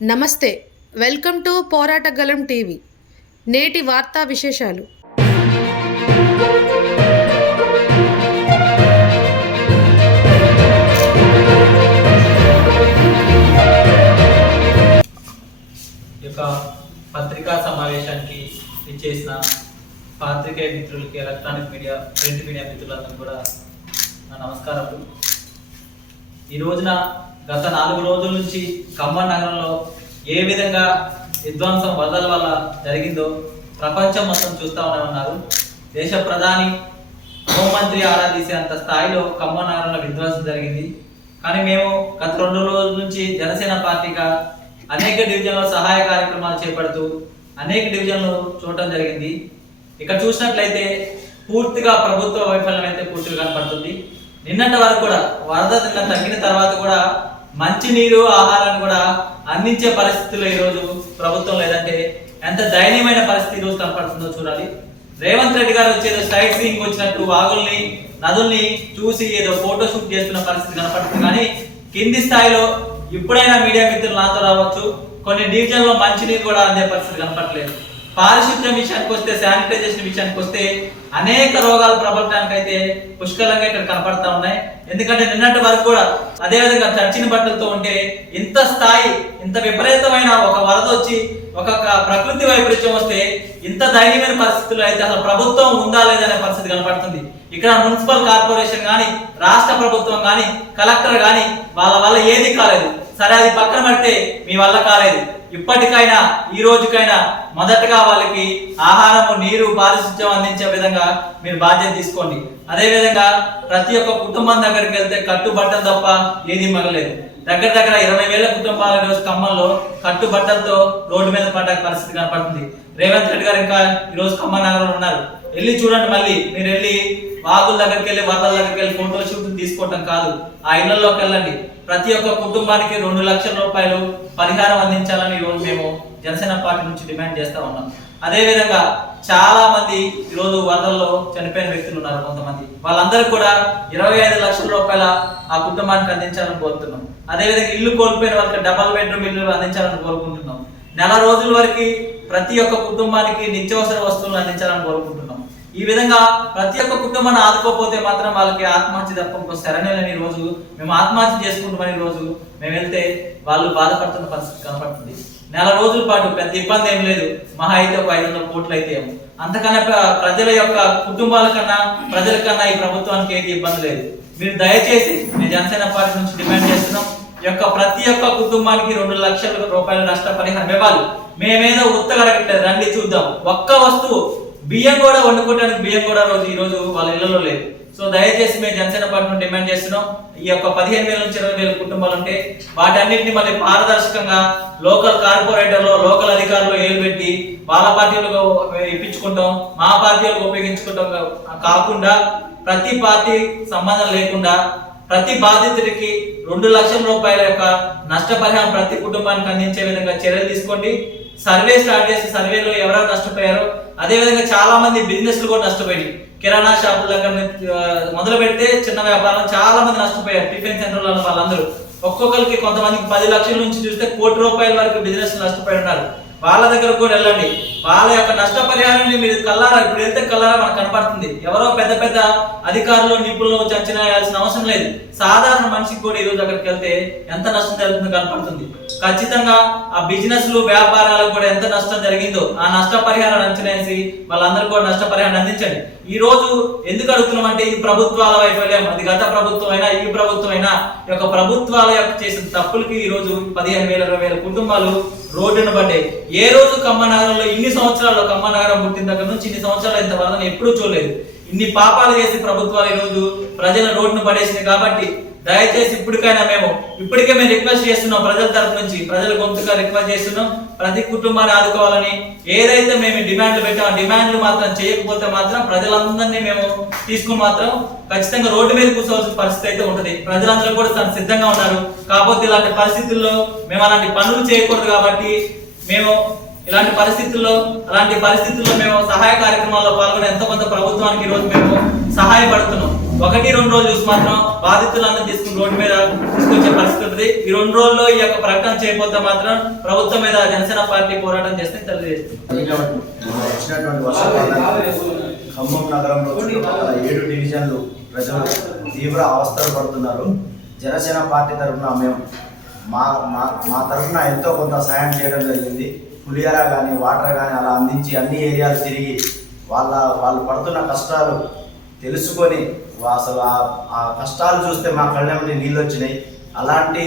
నమస్తే, welcome to పోరాటగలం TV. నేటి వార్తా విశేషాలు. యొక్క పత్రికా సమావేశానికి ఇచ్చేసిన పాత్రికేయ మిత్రులకి, ఎలక్ట్రానిక్ మీడియా, ప్రింట్ మీడియా మిత్రులందరూ కూడా నా నమస్కారాలు. ఈ రోజున గత 4 రోజుల నుంచి ఖమ్మం నగరంలో ఏ విధంగా విధ్వంసం వరదల వల్ల జరిగిందో ప్రపంచం మొత్తం చూస్తూ ఉన్నారు. దేశ ప్రధాని, హోంమంత్రి ఆరాధించేంత స్థాయిలో ఖమ్మం నగరంలో విధ్వంసం జరిగింది. కానీ మేము గత 2 రోజుల నుంచి జనసేన పార్టీగా అనేక డివిజన్లో సహాయ కార్యక్రమాలు చేపడుతూ అనేక డివిజన్లు చూడటం జరిగింది. ఇక్కడ చూసినట్లయితే పూర్తిగా ప్రభుత్వ వైఫల్యం అయితే పూర్తిగా కనపడుతుంది. నిన్నటి వరకు కూడా వరద తగ్గిన తర్వాత కూడా మంచినీరు, ఆహారాన్ని కూడా అందించే పరిస్థితుల్లో ఈరోజు ప్రభుత్వం లేదంటే ఎంత దయనీయమైన పరిస్థితి ఈరోజు కనపడుతుందో చూడాలి. రేవంత్ రెడ్డి గారు వచ్చేదో సైట్ సీయింగ్ వచ్చినట్టు వాగుల్ని, నదుల్ని చూసి ఏదో ఫోటో షూట్ చేస్తున్న పరిస్థితి కనపడుతుంది. కానీ కింది స్థాయిలో ఇప్పుడైనా మీడియా మిత్రులు నాతో రావచ్చు, కొన్ని డివిజన్లో మంచినీరు కూడా అందే పరిస్థితి కనపడలేదు. పారిశుద్ధ్యం విషయానికి వస్తే, శానిటైజేషన్ విషయానికి వస్తే అనేక రోగాలు ప్రబలటానికి అయితే పుష్కలంగా ఇక్కడ కనపడతా ఉన్నాయి. ఎందుకంటే నిన్నటి వరకు కూడా అదేవిధంగా తడిచిన బట్టలతో ఉంటే ఇంత స్థాయి, ఇంత విపరీతమైన ఒక వరద వచ్చి ఒక ప్రకృతి వైపరీత్యం వస్తే ఇంత దయనీయమైన పరిస్థితుల్లో అయితే అసలు ప్రభుత్వం ఉందా లేదనే పరిస్థితి కనపడుతుంది. ఇక్కడ మున్సిపల్ కార్పొరేషన్ కానీ, రాష్ట్ర ప్రభుత్వం కానీ, కలెక్టర్ కానీ వాళ్ళ వల్ల ఏది కాలేదు. సరే, అది పక్కన పెడితే మీ వల్ల కాలేదు. ఇప్పటికైనా, ఈ రోజుకైనా మొదటగా వాళ్ళకి ఆహారము, నీరు, పారిశుద్ధ్యం అందించే విధంగా మీరు బాధ్యత తీసుకోండి. అదే విధంగా ప్రతి ఒక్క కుటుంబం దగ్గరికి వెళ్తే కట్టుబట్టలు తప్ప ఏది మగలేదు. దగ్గర 20,000 కుటుంబాల రోజు ఖమ్మంలో కట్టుబట్టలతో రోడ్డు మీద పడ్డ పరిస్థితి కనపడుతుంది. రేవంత్ రెడ్డి గారు ఇంకా ఈ రోజు ఖమ్మం నగరంలో ఉన్నారు. వెళ్ళి చూడండి. మళ్ళీ మీరు వెళ్ళి వాగుల దగ్గరికి వెళ్ళి, వరదల దగ్గరికి వెళ్ళి ఫోటో షూట్ తీసుకోవటం కాదు, ఆ ఇళ్లలోకి వెళ్ళండి. ప్రతి ఒక్క కుటుంబానికి 2 లక్షల రూపాయలు పరిహారం అందించాలని ఈరోజు మేము జనసేన పార్టీ నుంచి డిమాండ్ చేస్తా ఉన్నాం. అదే విధంగా చాలా మంది ఈరోజు వరదల్లో చనిపోయిన వ్యక్తులు ఉన్నారు. కొంతమంది వాళ్ళందరూ కూడా 25 లక్షల రూపాయల ఆ కుటుంబానికి అందించాలని కోరుతున్నాం. అదేవిధంగా ఇల్లు కోల్పోయిన వాళ్ళకి డబల్ బెడ్రూమ్ ఇల్లు అందించాలని కోరుకుంటున్నాం. నెల రోజుల వరకు ప్రతి ఒక్క కుటుంబానికి నిత్యావసర వస్తువులు అందించాలని కోరుకుంటున్నాం. ఈ విధంగా ప్రతి ఒక్క కుటుంబాన్ని ఆదుకోకపోతే మాత్రం వాళ్ళకి ఆత్మహత్య తప్ప శరణ్యలేని రోజు మేము ఆత్మహత్య చేసుకుంటామని రోజు మేము వెళ్తే వాళ్ళు బాధపడుతున్న పరిస్థితి కనపడుతుంది. నెల రోజుల పాటు పెద్ద ఇబ్బంది ఏం లేదు, మహా అయితే ఒక 500 కోట్లు అయితే ఏమో. అంతకన్నా ప్రజల యొక్క కుటుంబాల కన్నా, ప్రజల కన్నా ఈ ప్రభుత్వానికి ఏది ఇబ్బంది లేదు. మీరు దయచేసి మేము జనసేన పార్టీ నుంచి డిమాండ్ చేస్తున్నాం, ఈ యొక్క ప్రతి ఒక్క కుటుంబానికి 2 లక్షల రూపాయల నష్టపరిహారం ఇవ్వాలి. మేమేదో ఉత్తగడగట్లేదు, రండి చూద్దాం. ఒక్క వస్తువు బియ్యం కూడా వండుకోవడానికి బియ్యం కూడా ఈ రోజు వాళ్ళ ఇళ్లలో లేదు. సో దయచేసి మేము జనసేన పార్టీ డిమాండ్ చేస్తున్నాం. ఈ యొక్క 15,000 నుంచి 20,000 కుటుంబాలు ఉంటే వాటన్నిటిని మళ్ళీ పారదర్శకంగా లోకల్ కార్పొరేటర్లు, లోకల్ అధికారులు ఏలు పెట్టి వాళ్ళ పార్టీలకు ఇప్పించుకుంటాం, మా పార్టీలకు ఉపయోగించుకుంటాం కాకుండా ప్రతి పార్టీ సంబంధం లేకుండా ప్రతి బాధితుడికి 2 లక్షల రూపాయల యొక్క నష్టపరిహారం ప్రతి కుటుంబానికి అందించే విధంగా చర్యలు తీసుకోండి. సర్వే స్టార్ట్ చేసి సర్వేలో ఎవరెవరు నష్టపోయారో, అదే విధంగా చాలా మంది బిజినెస్లు కూడా నష్టపోయి, కిరాణా షాపుల దగ్గర మొదలు పెడితే చిన్న వ్యాపారం చాలా మంది నష్టపోయారు. టిఫిన్ సెంటర్లో వాళ్ళందరూ ఒక్కొక్కరికి, కొంతమందికి 10 లక్షల నుంచి చూస్తే 1 కోటి రూపాయల వరకు బిజినెస్ నష్టపోయి ఉన్నారు. వాళ్ళ దగ్గర కూడా వెళ్ళండి. వాళ్ళ యొక్క నష్టపరిహారాన్ని మీరు కల్లారా, ఇప్పుడు వెళ్తే కల్లారా మనకు కనపడుతుంది. ఎవరో పెద్ద పెద్ద అధికారులు, నిపుణులు అంచనా వేయాల్సిన అవసరం లేదు. సాధారణ మనిషికి కూడా ఈరోజు అక్కడికి వెళ్తే ఎంత నష్టం జరుగుతుందో కనపడుతుంది. ఖచ్చితంగా ఆ బిజినెస్లు, వ్యాపారాలకు కూడా ఎంత నష్టం జరిగిందో ఆ నష్టపరిహారాన్ని అంచనా వేసి వాళ్ళందరూ కూడా నష్టపరిహారాన్ని అందించండి. ఈ రోజు ఎందుకు అడుగుతున్నాం అంటే, ఇది ప్రభుత్వాల వైఫల్యం. అది గత ప్రభుత్వం అయినా, ఈ ప్రభుత్వం అయినా, ఈ యొక్క ప్రభుత్వాల యొక్క చేసిన తప్పులకి ఈ రోజు 15,000, 20,000 కుటుంబాలు రోడ్డును పడ్డాయి. ఏ రోజు ఖమ్మం నగరంలో ఇన్ని సంవత్సరాల్లో, ఖమ్మం నగరం పుట్టిన దగ్గర నుంచి ఇన్ని సంవత్సరాలు ఇంత వరదని ఎప్పుడూ చూడలేదు. ఇన్ని పాపాలు చేసి ప్రభుత్వాలు ఈ రోజు ప్రజల రోడ్డును పడేసింది. కాబట్టి దయచేసి ఇప్పటికే మేము రిక్వెస్ట్ చేస్తున్నాం, ప్రజల తరపు నుంచి ప్రజల గొంతుగా రిక్వెస్ట్ చేస్తున్నాం, ప్రతి కుటుంబాన్ని ఆదుకోవాలని. ఏదైతే మేము డిమాండ్లు పెట్టామో డిమాండ్లు మాత్రం చేయకపోతే మాత్రం ప్రజలందరినీ మేము తీసుకుని మాత్రం ఖచ్చితంగా రోడ్డు మీద కూర్చోవాల్సిన పరిస్థితి అయితే ఉంటుంది. ప్రజలందరూ కూడా సిద్ధంగా ఉన్నారు. కాకపోతే ఇలాంటి పరిస్థితుల్లో మేము అలాంటి పనులు చేయకూడదు. కాబట్టి మేము అలాంటి పరిస్థితుల్లో మేము సహాయ కార్యక్రమాల్లో పాల్గొని ఎంతో కొంత ప్రభుత్వానికి ఈరోజు మేము సహాయపడుతున్నాం. 1-2 రోజులు చూసి మాత్రం బాధితులందరూ తీసుకుని రోడ్డు మీద తీసుకొచ్చే పరిస్థితి ఉంటుంది. ఈ 2 రోజుల్లో ఈ యొక్క ప్రకటన చేయకపోతే మాత్రం ప్రభుత్వం మీద జనసేన పార్టీ పోరాటం చేస్తే తెలియజేస్తుంది. వచ్చినటువంటి వర్షపాతానికి ఖమ్మం నగరంలో చుట్టుపక్కల 7 డివిజన్లు ప్రజలు తీవ్ర అవస్థలు పడుతున్నారు. జనసేన పార్టీ తరఫున మేము మా తరఫున ఎంతో కొంత సాయం చేయడం జరిగింది. పులిహోర కానీ వాటర్ కానీ అలా అందించి అన్ని ఏరియాలు తిరిగి వాళ్ళు పడుతున్న కష్టాలు తెలుసుకొని అసలు ఆ కష్టాలు చూస్తే మా కళ్ళ నుండి నీళ్ళు వచ్చినాయి. అలాంటి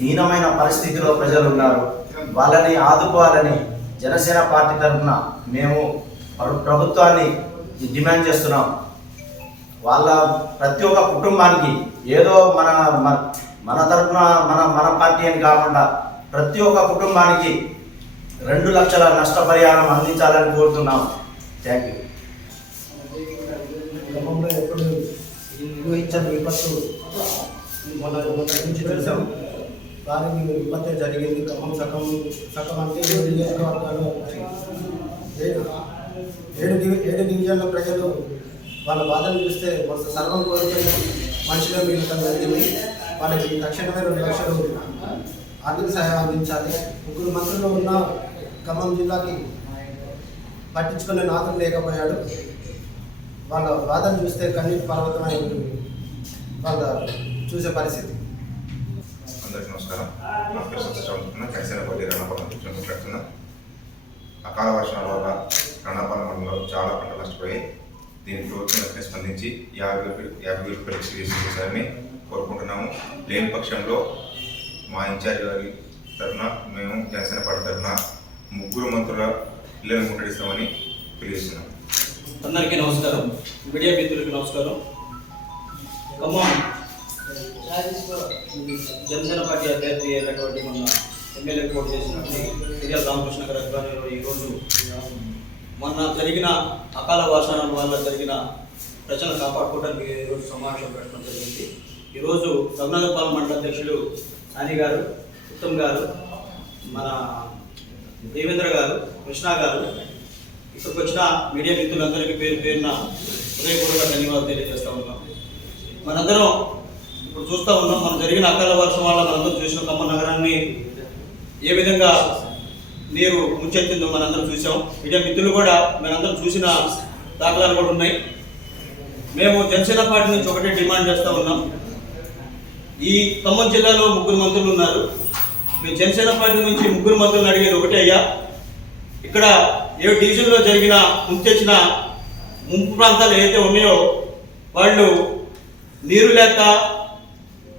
దీనమైన పరిస్థితిలో ప్రజలు ఉన్నారు. వాళ్ళని ఆదుకోవాలని జనసేన పార్టీ తరఫున మేము ప్రభుత్వాన్ని డిమాండ్ చేస్తున్నాం. వాళ్ళ ప్రతి ఒక్క కుటుంబానికి ఏదో మన తరఫున మన పార్టీ అని కాకుండా ప్రతి ఒక్క కుటుంబానికి 2 లక్షల నష్టపరిహారం అందించాలని కోరుతున్నాం. Thank you. క్రమంలో ఎప్పుడు ఊహించని విపత్తు మన నుంచి చూసాం. దానికి విపత్తే జరిగింది. ఖమ్మం సగం అంటే 7 నియోజకవర్గాలు 7 డివిజన్ల ప్రజలు వాళ్ళ బాధలు చూస్తే సర్వం కోరుకుని మనుషులు మిగలటం జరిగింది. వాళ్ళకి తక్షణమే 2 లక్షలు ఆర్థిక సహాయం అందించాలి. 3 మంత్రులు ఉన్న ఖమ్మం జిల్లాకి పట్టించుకునే నాథుడు లేకపోయాడు. వాళ్ళ బాధను చూస్తే కన్నీటి పర్వతమై వాళ్ళ చూసే పరిస్థితి. అందరికీ నమస్కారం. నా పేరు సత్యశ్రావణ, జనసేన పార్టీ రణపాలెం నుంచి మాట్లాడుతున్నా. అకాల వర్షాల వల్ల రణపాలెం మండలంలో చాలా పంటలు నష్టపోయాయి. దీనికి ప్రభుత్వం వెంటనే స్పందించి 50,000 రూపాయలు చేయాలని కోరుకుంటున్నాము. లేని పక్షంలో మా ఇన్ఛార్జ్ గారి తరఫున మేము జనసేన పార్టీ తరఫున 3 మంత్రుల ఇళ్లను ముట్టడిస్తామని తెలియజేస్తున్నాం. అందరికీ నమస్కారం. మీడియా మిత్రులకి నమస్కారం. ఖమ్మం జనసేన పార్టీ అభ్యర్థి అయినటువంటి మన ఎమ్మెల్యే పోటీ చేసినటువంటి మిర్యాల రామకృష్ణ గారి ఆధ్వర్యంలో ఈరోజు మొన్న జరిగిన అకాల వర్షాల వల్ల జరిగిన ప్రజలను కాపాడుకోవడానికి ఈరోజు సమావేశం పెట్టడం జరిగింది. ఈరోజు రఘునాథపాలెం మండల అధ్యక్షులు నాని గారు, ఉత్తమ్ గారు, మన దేవేంద్ర గారు, కృష్ణ గారు, ఇక్కడికి వచ్చిన మీడియా మిత్రులందరికీ పేరున హృదయపూర్వక ధన్యవాదాలు తెలియజేస్తూ ఉన్నాం. మనందరం ఇప్పుడు చూస్తూ ఉన్నాం, మనం జరిగిన అకాల వర్షం వల్ల మనందరం చూసిన ఖమ్మం నగరాన్ని ఏ విధంగా నీరు ముంచెత్తిందో మనందరం చూసాం. మీడియా మిత్రులు కూడా మనందరం చూసిన దాఖలాలు కూడా ఉన్నాయి. మేము జనసేన పార్టీ నుంచి ఒకటే డిమాండ్ చేస్తూ ఉన్నాం. ఈ ఖమ్మం జిల్లాలో 3 మంత్రులు ఉన్నారు. మేము జనసేన పార్టీ నుంచి 3 మంత్రులను అడిగేది ఒకటే, అయ్యా ఇక్కడ 7 డివిజన్లో జరిగిన ముంచెచ్చిన ముంపు ప్రాంతాలు ఏదైతే ఉన్నాయో వాళ్ళు నీరు లేక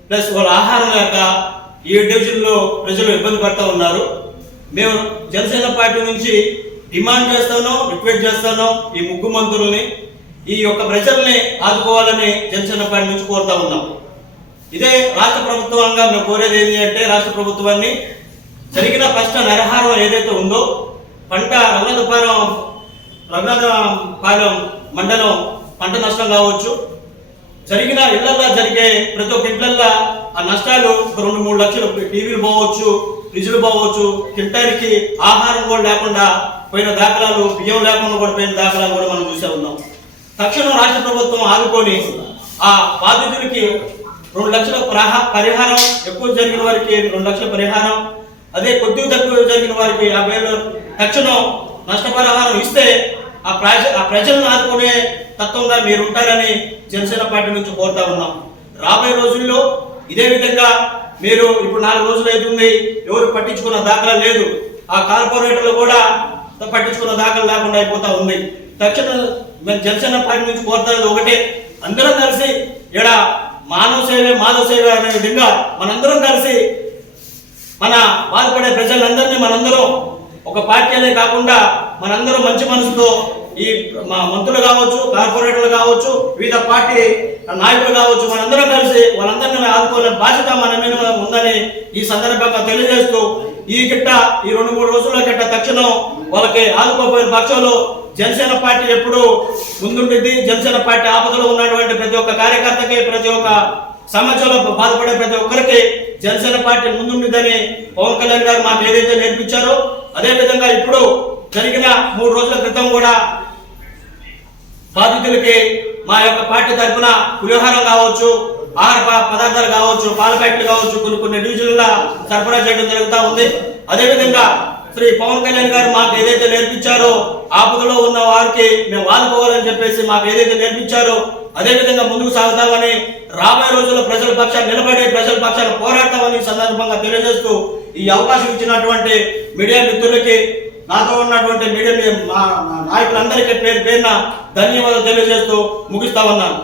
ప్లస్ వాళ్ళ ఆహారం లేక 7 డివిజన్లో ప్రజలు ఇబ్బంది పడుతూ ఉన్నారు. మేము జనసేన పార్టీ నుంచి డిమాండ్ చేస్తాను, రిక్వెస్ట్ చేస్తాను ఈ 3 మంత్రులని ఈ యొక్క ప్రజల్ని ఆదుకోవాలని జనసేన పార్టీ నుంచి కోరుతా ఉన్నాం. ఇదే రాష్ట్ర ప్రభుత్వంగా మేము కోరేది ఏంటి అంటే, రాష్ట్ర ప్రభుత్వాన్ని జరిగిన కష్ట నరహారం ఏదైతే ఉందో పంట రఘునాథపాలెం మండలం పంట నష్టం కావచ్చు, జరిగిన ఇళ్లల్లో జరిగే ప్రతి ఒక్క ఇళ్లల్లో ఆ నష్టాలు 2-3 లక్షలు, టీవీలు పోవచ్చు, ఫ్రిడ్జ్లు పోవచ్చు, తినడానికి ఆహారం కూడా లేకుండా పోయిన దాఖలాలు, బియ్యం లేకుండా కూడా పోయిన దాఖలాలు కూడా మనం చూసే ఉన్నాం. తక్షణం రాష్ట్ర ప్రభుత్వం ఆదుకొని ఆ బాధితులకి 2 లక్షల పరిహారం, ఎక్కువ జరిగిన వారికి 2 లక్షల పరిహారం, అదే కొద్దిగా తక్కువ జరిగిన వారికి 50,000 తక్షణం నష్టపరిహారం ఇస్తే ఆ ప్రజలను ఆదుకునే తత్వంగా మీరు ఉంటారని జనసేన పార్టీ నుంచి కోరుతా ఉన్నాం. రాబోయే రోజుల్లో ఇదే విధంగా మీరు ఇప్పుడు 4 రోజులు అవుతుంది, ఎవరు పట్టించుకున్న దాఖలా లేదు. ఆ కార్పొరేటర్లు కూడా పట్టించుకున్న దాఖలు లేకుండా అయిపోతా ఉంది. తక్షణం మేము జనసేన పార్టీ నుంచి కోరుతున్నది ఒకటే, అందరం కలిసి ఇక్కడ మానవ సేవే మాధవ సేవ అనే విధంగా మనందరం కలిసి మన బాధపడే ప్రజలందరినీ మనందరం ఒక పార్టీ అనే కాకుండా మనందరం మంచి మనసుతో ఈ మా మంత్రులు కావచ్చు, కార్పొరేటర్లు కావచ్చు, వివిధ పార్టీ నాయకులు కావచ్చు, మనందరం కలిసి వాళ్ళందరినీ ఆదుకోవాలని బాధ్యత మన మీద ఉందని ఈ సందర్భంగా తెలియజేస్తూ ఈ 2-3 రోజుల గిట్ట తక్షణం వాళ్ళకి ఆదుకోపోయిన పక్షంలో జనసేన పార్టీ ఎప్పుడు ముందుంటుంది. జనసేన పార్టీ ఆపదలో ఉన్నటువంటి ప్రతి ఒక్క కార్యకర్తకి, ప్రతి ఒక్క సమస్యలో బాధపడే ప్రతి ఒక్కరికి జనసేన పార్టీ ముందుంటుందని పవన్ కళ్యాణ్ గారు మాకు ఏదైతే నేర్పించారో అదే విధంగా ఇప్పుడు జరిగిన 3 రోజుల క్రితం కూడా బాధితులకి మా యొక్క పార్టీ తరఫున పులిహోరం కావచ్చు, ఆహార పదార్థాలు కావచ్చు, పాల ప్యాకెట్లు కావచ్చు, కొన్ని డివిజన్ల సరఫరా చేయడం జరుగుతూ ఉంది. అదేవిధంగా శ్రీ పవన్ కళ్యాణ్ గారు మాకు ఏదైతే నేర్పించారో, ఆపదలో ఉన్న వారికి మేము ఆదుకోవాలని చెప్పేసి మాకు ఏదైతే నేర్పించారో అదే విధంగా ముందుకు సాగుతామని, రాబోయే రోజుల్లో ప్రజల పక్షాన్ని నిలబడి ప్రజల పక్షాన్ని పోరాడతామని సందర్భంగా తెలియజేస్తూ ఈ అవకాశం ఇచ్చినటువంటి మీడియా మిత్రులకి, నాతో ఉన్నటువంటి మీడియా నాయకులందరికీ పేరున ధన్యవాదాలు తెలియజేస్తూ ముగిస్తా ఉన్నాను.